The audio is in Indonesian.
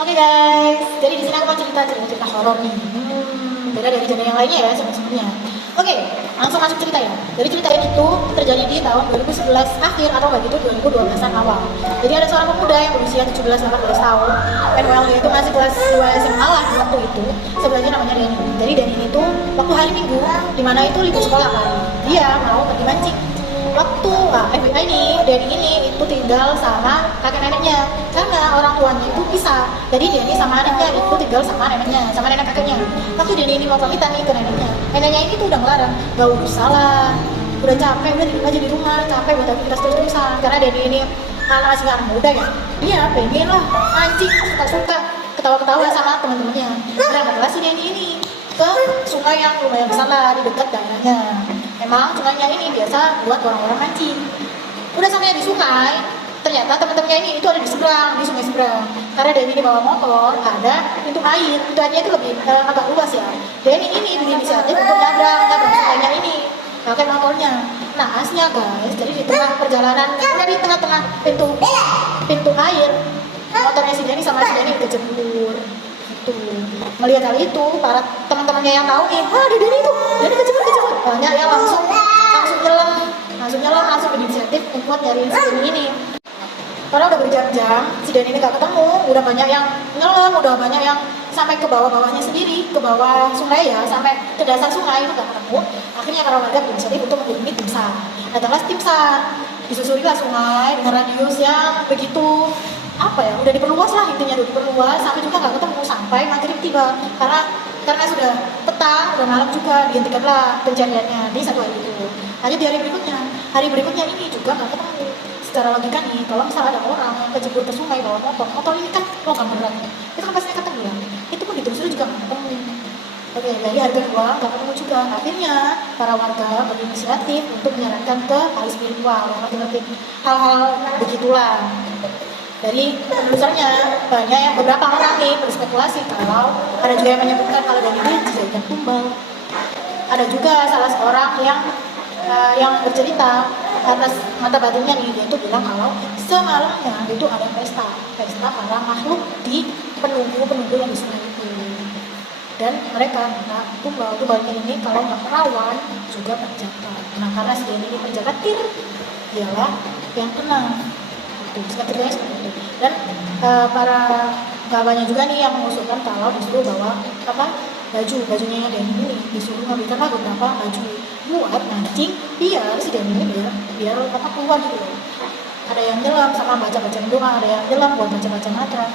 Oke guys, jadi di sini aku mau cerita horor nih. Beda dari genre yang lainnya ya sebenarnya. Oke, langsung masuk cerita ya. Jadi cerita ini tuh terjadi di tahun 2011 akhir atau nggak gitu 2012-an awal. Jadi ada seorang pemuda yang berusia 17-18 tahun. Manuel itu masih kelas 2 SMA lah di waktu itu. Sebelahnya namanya Denny. Jadi Denny ini tuh waktu hari Minggu, dimana itu libur sekolah kan. Dia mau pergi mancing. Waktu FBI Denny ini itu tinggal sama kakek neneknya karena orang tuanya itu pisah. Jadi Denny sama adiknya itu tinggal sama neneknya, sama nenek kakeknya. Waktu Denny ini mau pamitan nih ke neneknya ini tuh udah ngelarang, gak usah lah, udah capek, udah tidur aja di rumah, capek buat aktivitas terus-terusan. Karena Denny ini masih anak muda ya, dia pengen lah mancing, suka-suka ketawa-ketawa sama teman-temannya. Berangkatlah si Denny ini ke sungai yang lumayan besar lah di dekat daerahnya. Memang sungainya ini biasa buat orang-orang mancing. Udah sampai di sungai, ternyata teman-temannya ini itu ada di seberang, di sungai seberang. Karena Denny ini bawa motor, ada pintu air. Pintu airnya itu lebih agak luas ya. Denny ini berinisiatif untuk nyabrang sungainya ini pakai motornya. Nah asnya guys, jadi di tengah perjalanan, udah di tengah-tengah pintu air, motornya si Denny sama si Denny kejebur. Gitu. Melihat hal itu, para teman-temannya yang tahu nih, ada Denny itu, Denny kejebur. Banyak yang langsung nyelam, langsung berinisiatif untuk nyariin si Denny ini. Karena udah berjam-jam, si Denny ini gak ketemu, udah banyak yang nyelam, udah banyak yang sampai ke bawah-bawahnya sendiri, ke bawah sungai ya, sampai ke dasar sungai itu gak ketemu. Akhirnya para warga berinisiatif untuk menghubungi tim SAR. Datanglah tim SAR, disusurilah sungai dengan radius yang begitu udah diperluas lah, intinya udah diperluas, sampai juga gak ketemu sampai maghrib tiba. Karena sudah petang, udah malam juga, dihentikanlah pencariannya di satu hari itu. Hanya di hari berikutnya ini juga nggak ketemu. Secara logika nih, kalau misalnya ada orang yang kejebur ke sungai bawa motor ini kan logam berat, itu kan pasti ketemu ya. Itu pun ditelusuri juga nggak ketemu. Oke, dari hari kedua nggak ketemu juga. Akhirnya para warga berinisiatif untuk menyarankan ke ahli spiritual yang ngerti hal-hal begitulah. Dari penelusurnya banyak yang beberapa orang nih berspekulasi kalau ada juga yang menyebutkan kalau dari ini dijadikan tumbal. Ada juga salah seorang yang bercerita atas mata batinnya nih, dia itu bilang kalau semalamnya itu ada pesta para makhluk di penunggu yang di sungai itu, dan mereka minta tumbalnya ini kalau nggak perawan juga penjaga. Nah karena si Denny ini penjaga tir, dialah yang kena. Ceritanya seperti itu. Dan para kawannya juga nih yang mengusulkan kalau disuruh bawa bajunya Denny ini, disuruh ngambilkan beberapa baju buat mancing biar si Denny ini biar keluar gitu loh. Ada yang nyelam sama baca-baca doa, ada yang nyelam buat baca-baca mantra.